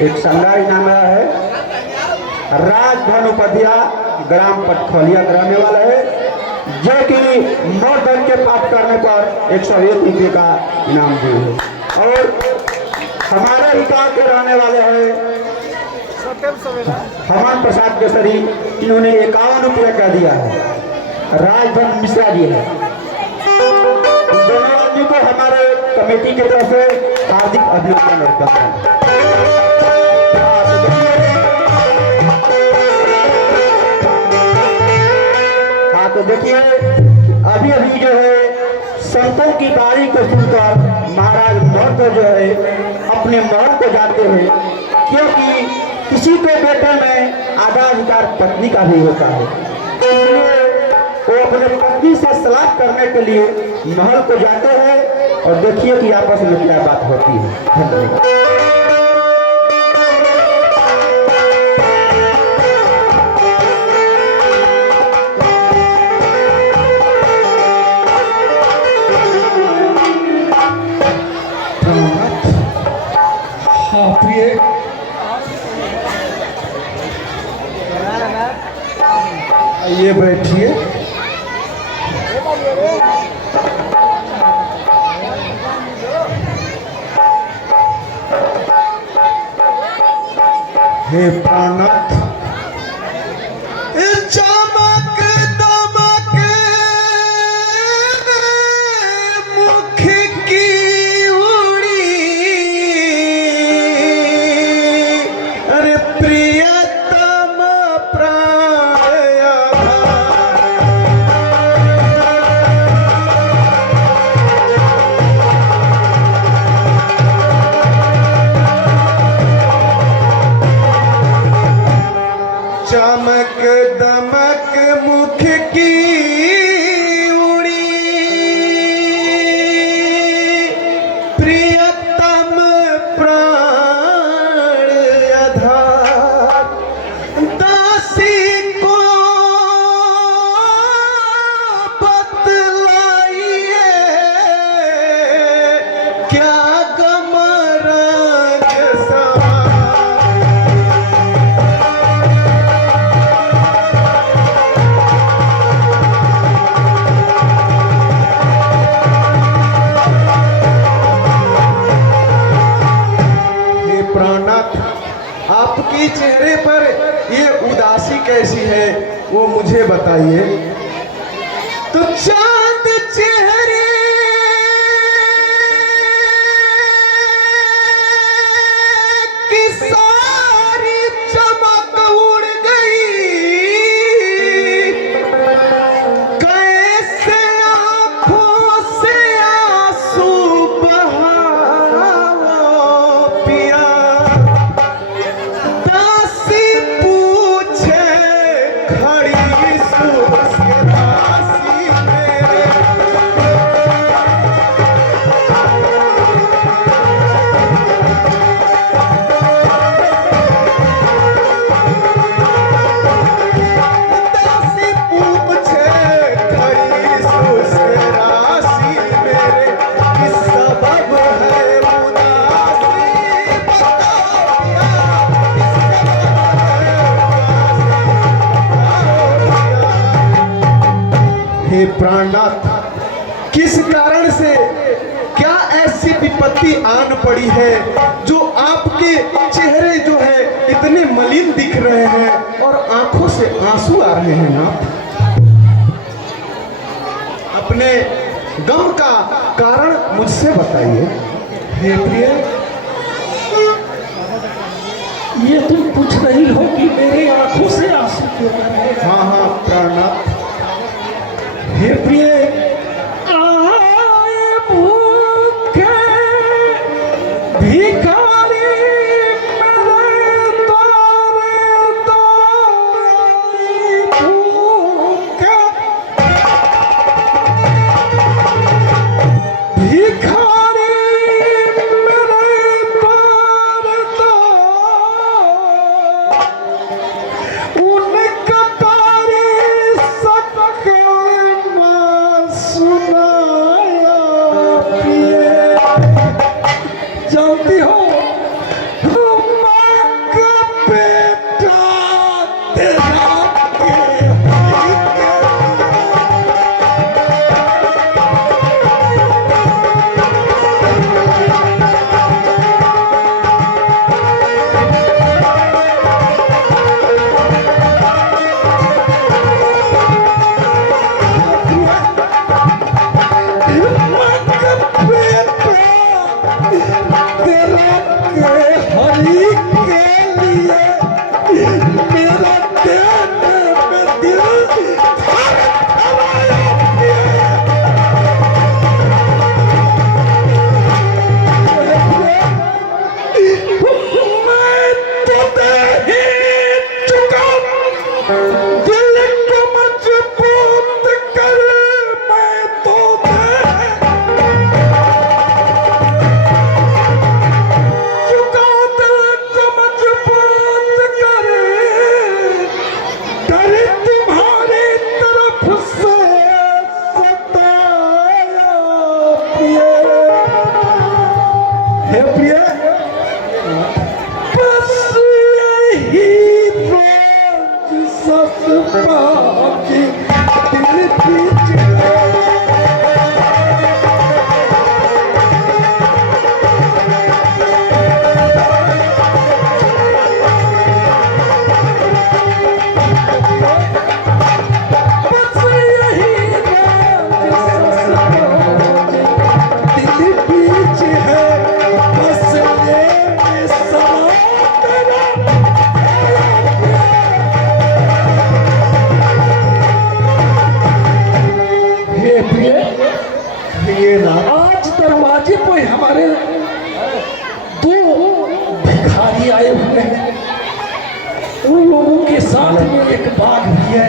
एक संगाई नाम आया है, राजधन उपाध्या ग्राम पटखोलिया का रहने वाला है, जो कि मर्दन के पाठ करने पर 101 रुपये का इनाम दिए है। और हमारे ही गाँव के रहने वाले हैं हमान प्रसाद केसरी, इन्होंने 51 रुपये का दिया है। राजधन मिश्रा जी है। दोनों आदमी को हमारे कमेटी की तरफ से हार्दिक अभिनंदन करता है। हाँ तो देखिए अभी अभी जो है संतों की बारी को सुनकर महाराज महर्षि जो है अपने महल को जाते हैं, क्योंकि किसी के बेटे में आधा अधिकार पत्नी का भी होता है, इसलिए वो अपने पत्नी से सलाह करने के लिए महल को जाते हैं। और देखिए कि आपस में क्या बात होती है। धन्यवाद। हाँ प्रिय, आइए बैठिए। हे प्राणनाथ, चमक दमक मुख की उड़ी, अरे प्रियतम प्राण चमक दमक मुख की उड़ी, प्रियतम प्राण आधार, दासी को बतलाइए क्या गमराज आपके चेहरे पर ये उदासी कैसी है वो मुझे बताइए। तो चांद चेहरे की सारी चमक उड़ गई, कैसे आंखों से आंसू बहाओ पिया, हे प्राणनाथ, किस कारण से क्या ऐसी विपत्ति आन पड़ी है जो आपके चेहरे जो है इतने मलिन दिख रहे हैं और आंखों से आंसू आ रहे हैं। आप अपने गम का कारण मुझसे बताइए। हे प्रिय, ये तुम पूछ रही हो कि मेरी आंखों से आंसू क्यों आ रहे हैं? हाँ हाँ प्राणनाथ। हे प्रिय, आए भूखे भिखारी मेरे द्वारे तो आए भूखे भिखारी मेरे द्वारे तो उनका तारी सक हे प्रिय, बस यही रोज सस बाकी दिल पीछे आज दरवाजे पर हमारे दो भिखारी आए हुए हैं। उन लोगों के साथ में एक बाघ भी है,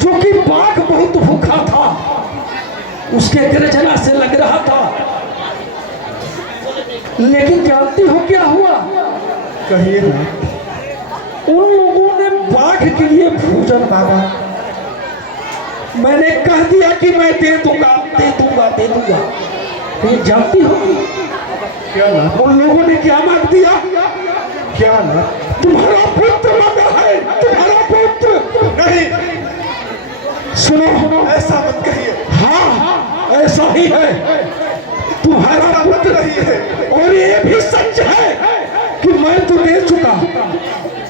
जो कि बाघ बहुत भूखा था, उसके गर्जना से लग रहा था। लेकिन जानती हो क्या हुआ? कहिए ना। उन लोगों ने बाघ के लिए भोजन मांगा। मैंने कह दिया कि मैं दे दूंगा, दे दूंगा, दे दूंगा। तो जानती हो क्या ना? उन लोगों ने क्या मांग दिया? क्या ना? तुम्हारा पुत्र मांगा है, तुम्हारा पुत्र। नहीं, सुनो, ऐसा मत कहिए। हाँ, ऐसा ही है, तुम्हारा पुत्र नहीं है। और ये भी सच है कि मैं तो दे चुका,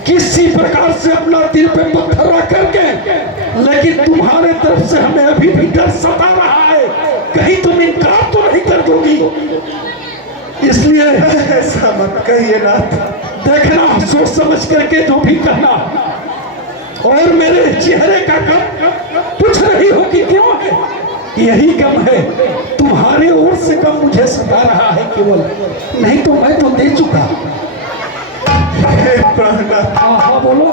किसी प्रकार से अपना दिल पे पत्थर रख करके। लेकिन तुम्हारे तरफ से हमें अभी भी डर सता रहा है, कहीं तुम इनकार तो नहीं कर दोगी। इसलिए ऐसा मत कहिए ना। देखना, सोच समझ करके जो भी कहना। और मेरे चेहरे का गम पूछ रही हो कि क्यों है? यही गम है, तुम्हारे ओर से गम मुझे सता रहा है केवल, नहीं तो मैं तो दे चुका। हाँ हाँ बोलो।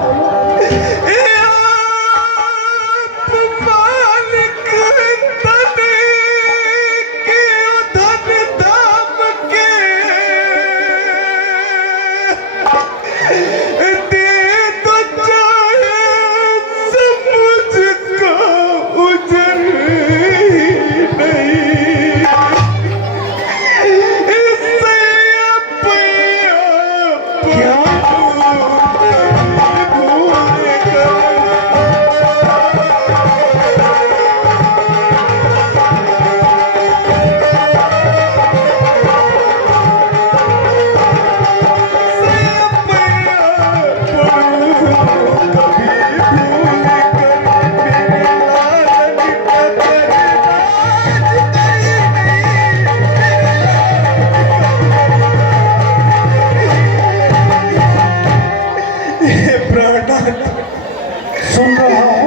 सुन रहा हूँ,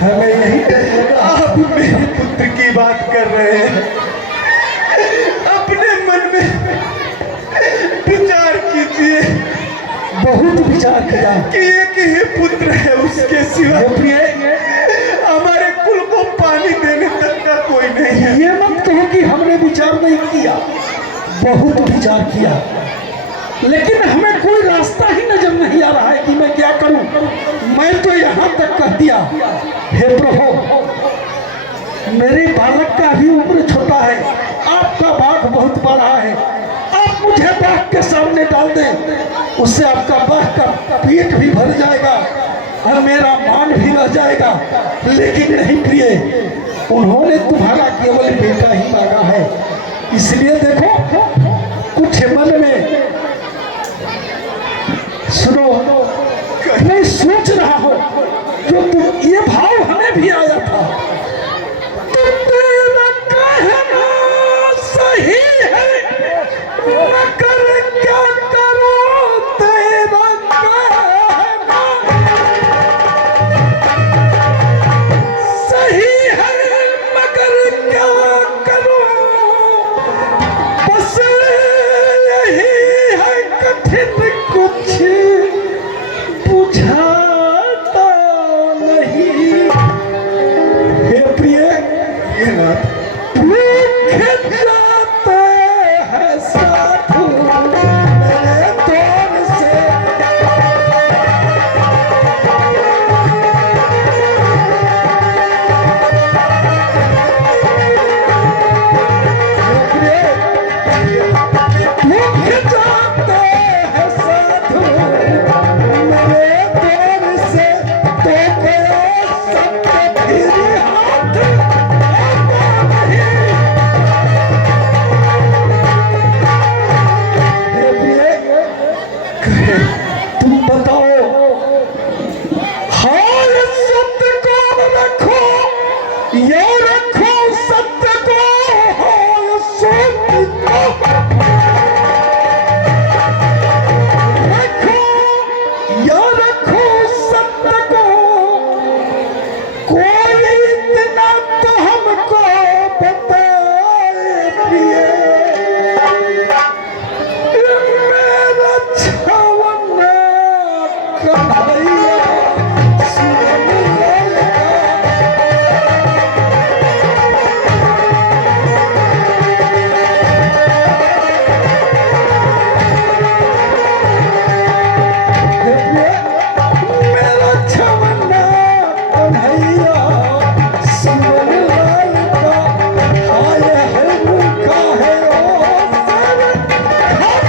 हमें यही आप मेरे पुत्र की बात कर रहे हैं। अपने मन में विचार कीजिए, बहुत विचार किया कि एक ही पुत्र है, उसके सिवा हमारे कुल को पानी देने तक का कोई नहीं है। ये मत कहो कि हमने विचार नहीं किया, बहुत विचार किया, लेकिन हमें कोई रास्ता ही नजर नहीं आ रहा है कि मैं क्या करूं। मैं तो यहाँ तक कह दिया, हे प्रभु, मेरे बालक का भी उम्र छोटा है, आपका बाघ बहुत बड़ा है, आप मुझे बाघ के सामने डाल दें, उससे आपका बाघ का पेट भी भर जाएगा और मेरा मान भी रह जाएगा। लेकिन नहीं प्रिय, उन्होंने तुम्हारा केवल बेटा ही मांगा है, इसलिए देखो सही है मगर क्या करूं तेरा कहना सही है मगर क्या करूं बस यही है कठिन कुछ बुझाता नहीं हे प्रिय ये नाथ भूख जाते हैं साधु मेरे तौर से भूख जाते हैं साधु मेरे तौर से तो गया सबके फिर हाथ आता नहीं हे प्रिय, तुम बताओ हाल सत्य को रखो या रखो सत्य को हाल सत्य को रखो या रखो सत्य को कोई इतना तो हमको बताए प्रिय मेरा छावना कन्हैया सुन लगा मेरा छावना कन्हैया सुन लगा हाय है मुका है ओ सर खाता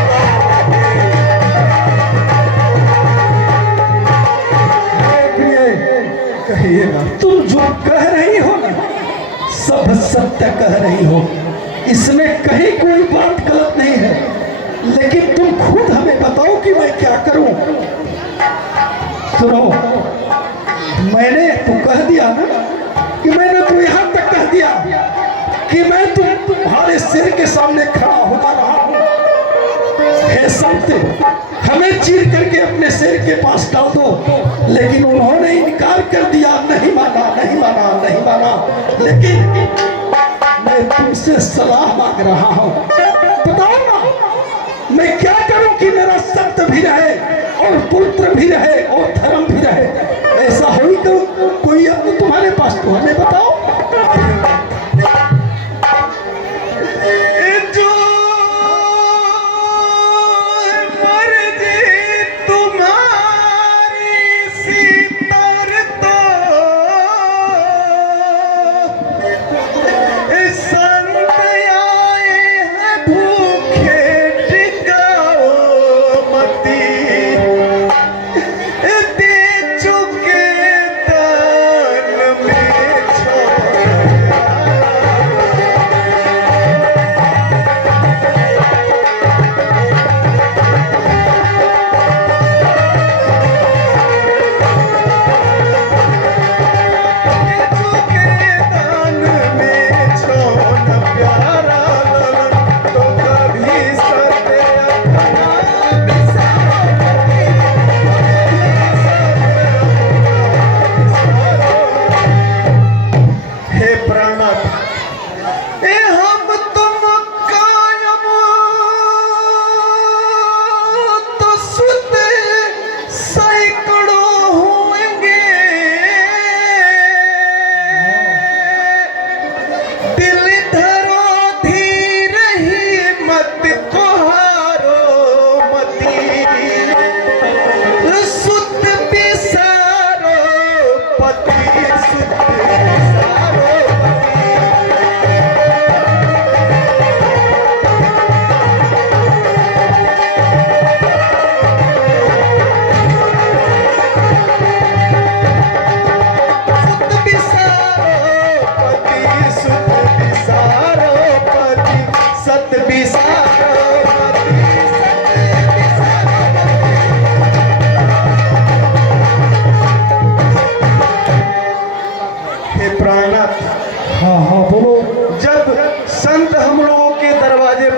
कहिए ना। तुम जो कह रही हो ना सब सत्य कह रही हो इसमें कहीं कोई बात गलत नहीं है लेकिन तुम खुद हमें बताओ कि मैं क्या करूं सुनो मैंने तो कह दिया ना कि मैंने तो यहां तक कह दिया कि मैं तुम्हारे सिर के सामने खड़ा होता रहा हूं हे संत हमें चीर करके अपने सिर के पास डाल दो लेकिन उन्होंने इनकार कर दिया नहीं माना नहीं माना नहीं माना लेकिन मैं तुमसे सलाह मांग रहा हूं बताओ ना मैं क्या करूं कि मेरा सत्य भी रहे और पुत्र भी रहे और धर्म भी रहे ऐसा हो तो कोई अब तुम्हारे पास तो हमें बताओ जो मर्जी तुम्हारी सीतर तो संत आए हैं भूखे टिकाओ मती दे चुके दान में छोड़ा दान में छोड़ प्यारा ललन तो कर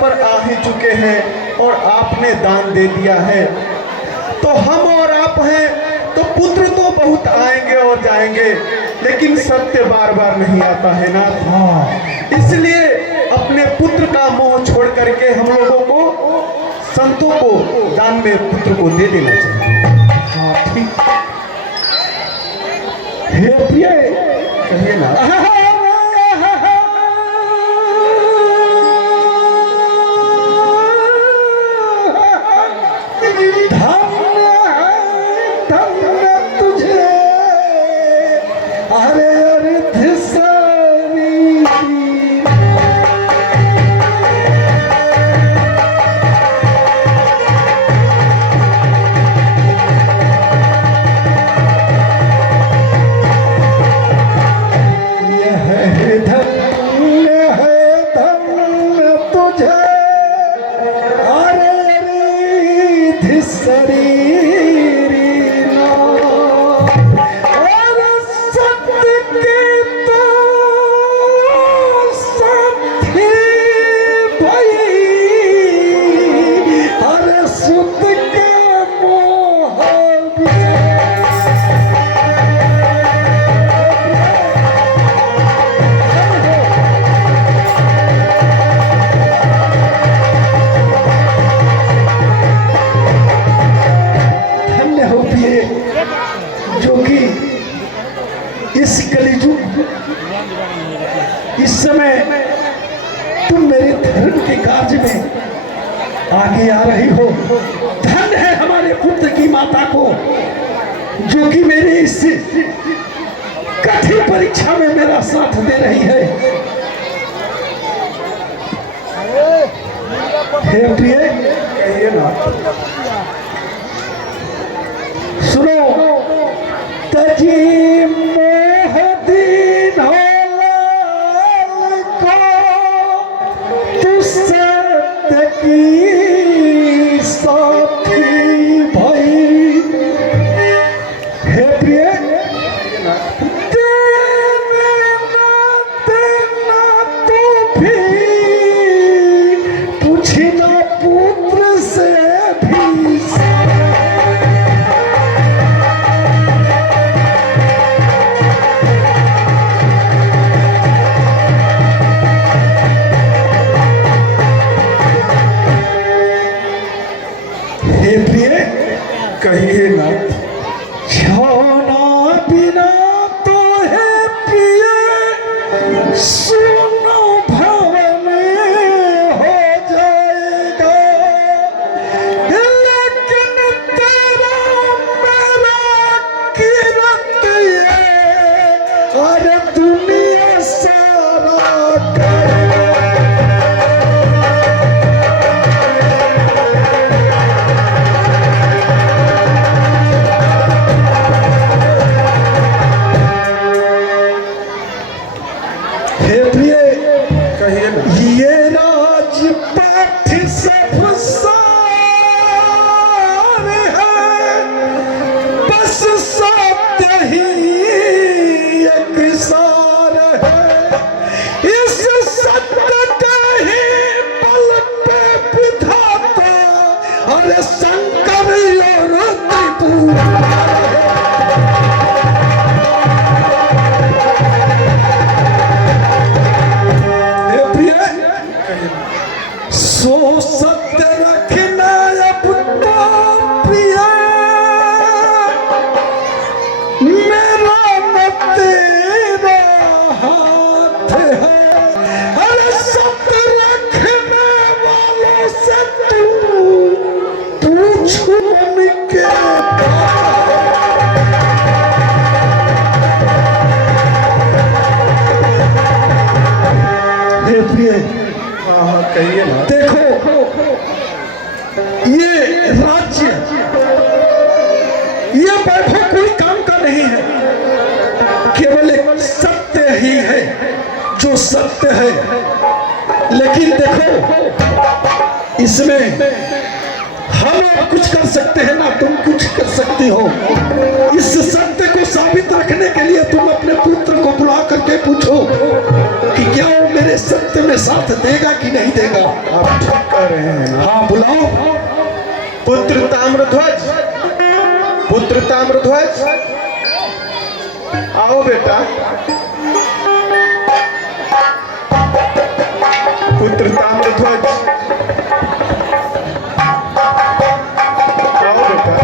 पर आ ही चुके हैं और आपने दान दे दिया है, तो हम और आप हैं तो पुत्र तो बहुत आएंगे और जाएंगे, लेकिन सत्य बार बार नहीं आता है ना। इसलिए अपने पुत्र का मोह छोड़ करके हम लोगों को संतों को दान में पुत्र को दे देना चाहिए। हाँ ठीक। हे प्रिय कहिए ना। इस कलिजुग इस समय तुम मेरे धर्म के कार्य में आगे आ रही हो। धन्य है हमारे पुत्र की माता को जो कि मेरे इस कठिन परीक्षा में मेरा साथ दे रही है। हे प्रिय कहिए ना। सुनो, तजी मोह दीन लाल को तू सत्य की साथी भाई। हे प्रिय देना तू भी पूछना पुत्र से भी। कहिए ना। छोना बिना तो है प्रिय सुनो भवन हो जाएगा, लेकिन तेरा मेरा किरत ये और दुनिया सारा करेगा। ये राजपाट सब सार है, बस सत्य ही एक सार है। इस सत्य के ही बल पे विधाता और शंकर और त्रिपुरा। सो सत्य रखना अब तो प्रिय मेरा न तेरा हाथ है। अरे सत्य रखने वालों से तू पूछ उनके प्रिय। कहिए ना। देखो, ये राज्य ये वैभव कोई काम का नहीं है, केवल एक सत्य ही है जो सत्य है। लेकिन देखो, इसमें हम आप कुछ कर सकते हैं ना तुम कुछ कर सकती हो। इस सत्य को साबित रखने के लिए तुम अपने पुत्र को बुला करके पूछो कि क्या वो मेरे सत्य में साथ देगा कि नहीं देगा? आप ठीक कह रहे हैं। हाँ बुलाओ। पुत्र ताम्रध्वज, पुत्र ताम्रध्वज, आओ बेटा। पुत्र ताम्रध्वज, आओ बेटा।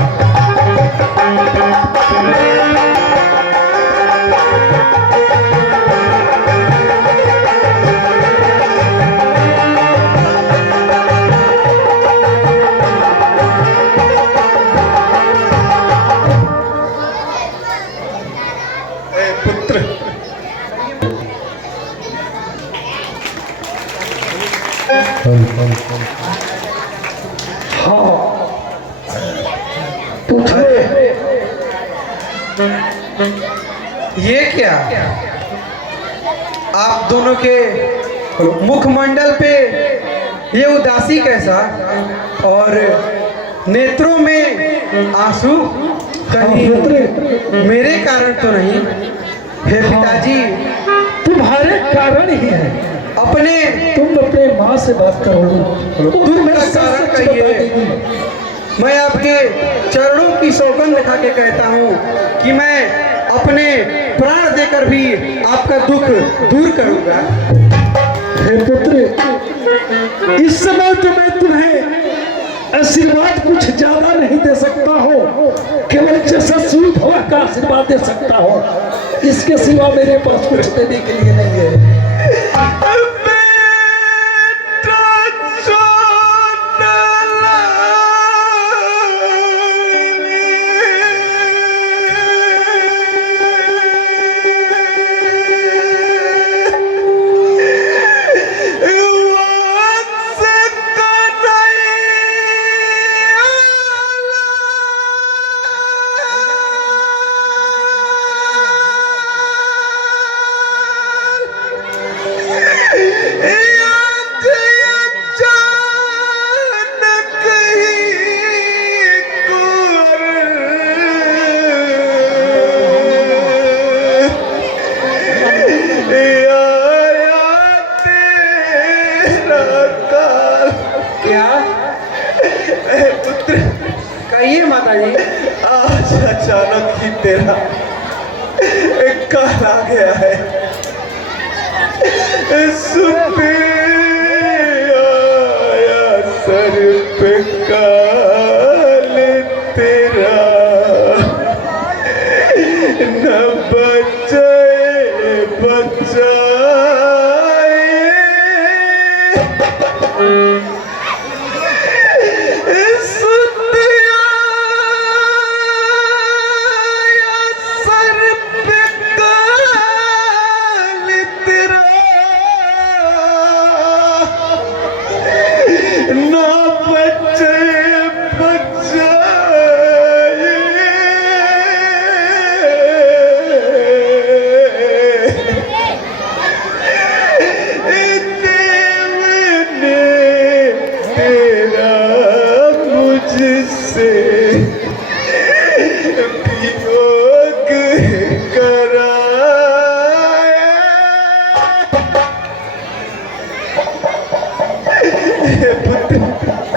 पुत्र, हाँ तुझे ये क्या? आप दोनों के मुखमंडल पे ये उदासी कैसा, और नेत्रों में आंसू? कहीं मेरे कारण तो नहीं? हे पिताजी, तुम्हारे कारण ही है। अपने तुम अपने माँ से बात करो, दुख का कारण कहिए। मैं आपके चरणों की सौगंध खा के कहता हूँ कि मैं अपने प्राण देकर भी आपका दुख दूर करूंगा। हे पुत्र, इस समय तो मैं तुम्हें आशीर्वाद कुछ ज्यादा नहीं दे सकता हो, केवल यशस्वी भव का आशीर्वाद दे सकता हो। इसके सिवा मेरे पास कुछ देने के लिए नहीं है। कहिए माता जी। आज अचानक ही तेरा एक काल आ गया है। सुपे आया सर पे काल तेरा, न बचाए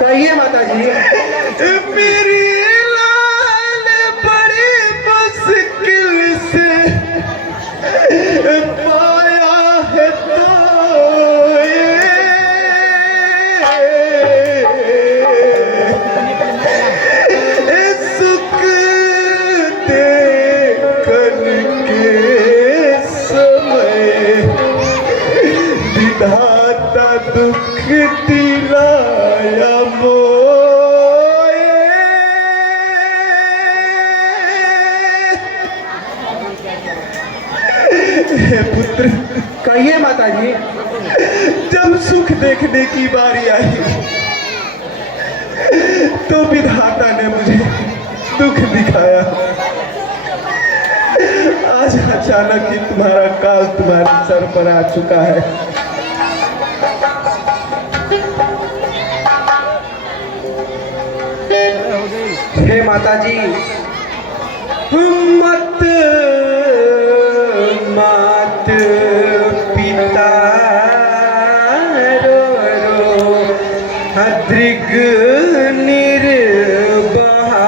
कहिए माता जी। मेरी लाल बड़ी मुश्किल से पाया है तो ये सुख देखन के समय विधाता दुख दिलाया पुत्र। कहिए माता जी। जब सुख देखने की बारी आई तो विधाता ने मुझे दुख दिखाया। आज अचानक ही तुम्हारा काल तुम्हारे सर पर आ चुका है। हे माता जी, मत मात पिता दृग निर्बहा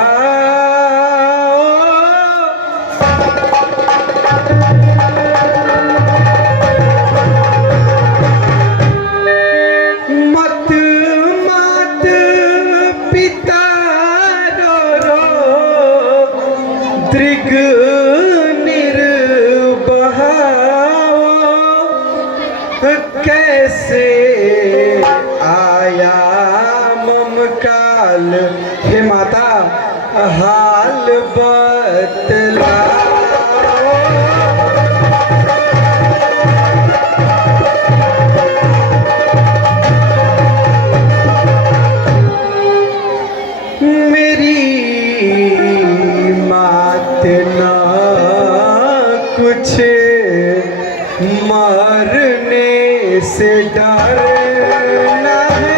मत मात पिता रो दृग निर्बहा कैसे आया ममकाल हे माता हाल बतला मेरी मात ना कुछ मरने से डरना है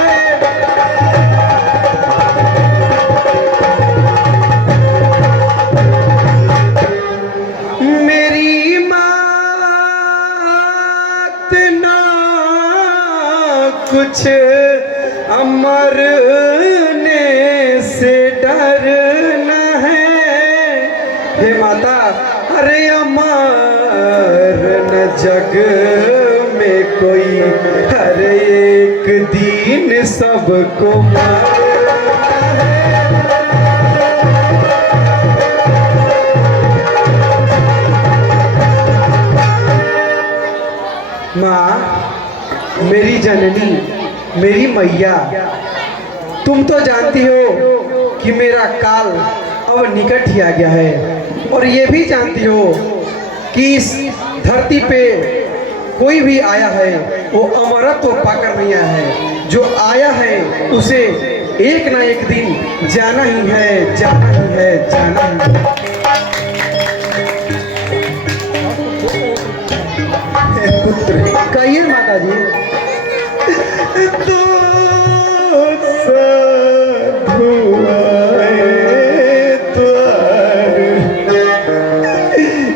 मेरी मात ना कुछ मरने से डरना है हे माता अरे अमर न जग में कोई हर एक दिन सबको मरना है माँ मेरी जननी मेरी मैया तुम तो जानती हो कि मेरा काल अब निकट ही आ गया है और ये भी जानती हो कि इस धरती पे कोई भी आया है वो अमरत्व पाकर नहीं आया है जो आया है उसे एक ना एक दिन जाना ही है जाना ही है जाना ही है पुत्र कहिए माता जी तो साधु आए द्वार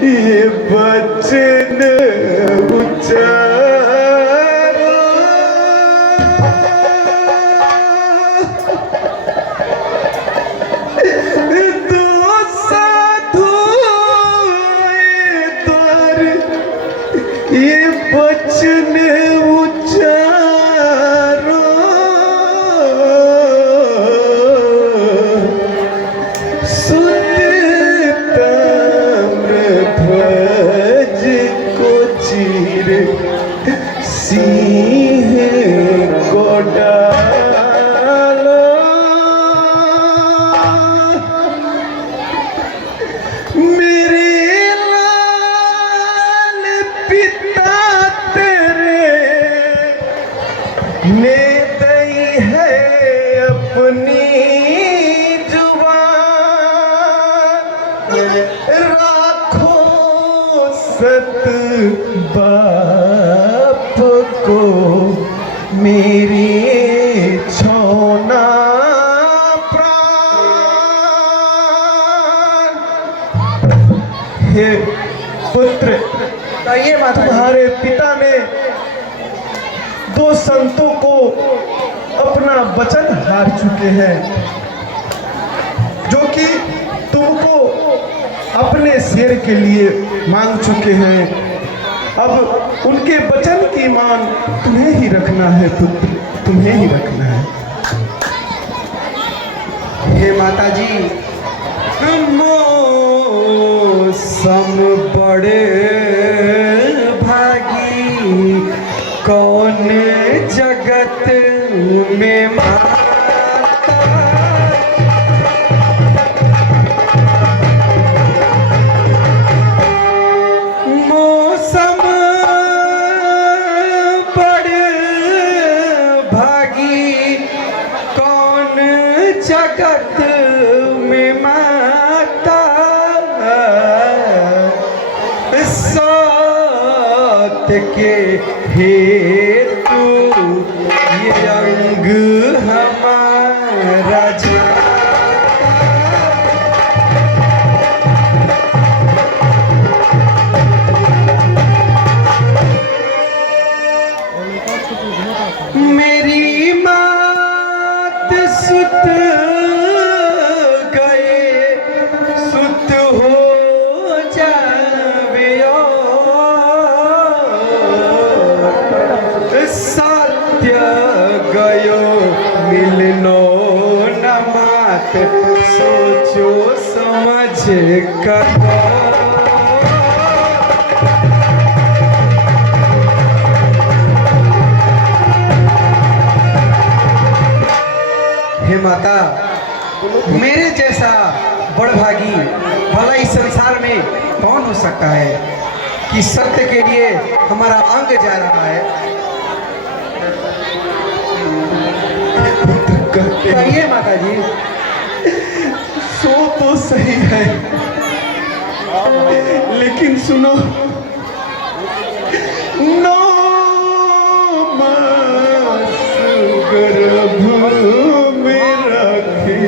ये वचन उच्चारो तो साधु आए द्वार ये वचन उच्चारो ध्वज को चीर सिंह को डालो मेरे लाल पिता तेरे ने दई है अपनी राखो सत बाप को मेरे छोना प्राण हे पुत्र कहिए माता जी तुम्हारे पिता ने दो संतों को अपना वचन हार चुके हैं जो कि तुमको अपने शेर के लिए मांग चुके हैं अब उनके वचन की मान तुम्हें ही रखना है पुत्र तुम्हें ही रखना है हे माता जी मौसम बड़े भागी कौन जगत में माता मौसम बड़े भागी कौन जगत में माता सात के हेतु ये अंग हमारा मेरी माँ सुत गए सुत हो जावियो सत्य गयो मिलनो न मात सोचो समझ कर हे माता, मेरे जैसा बड़भागी भला इस संसार में कौन हो सकता है कि सत्य के लिए हमारा अंग जा रहा है। कहिए माता जी। सो तो सही है, लेकिन सुनो, नौ मास गर्भ में रखी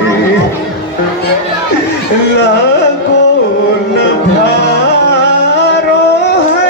लागो न भारो है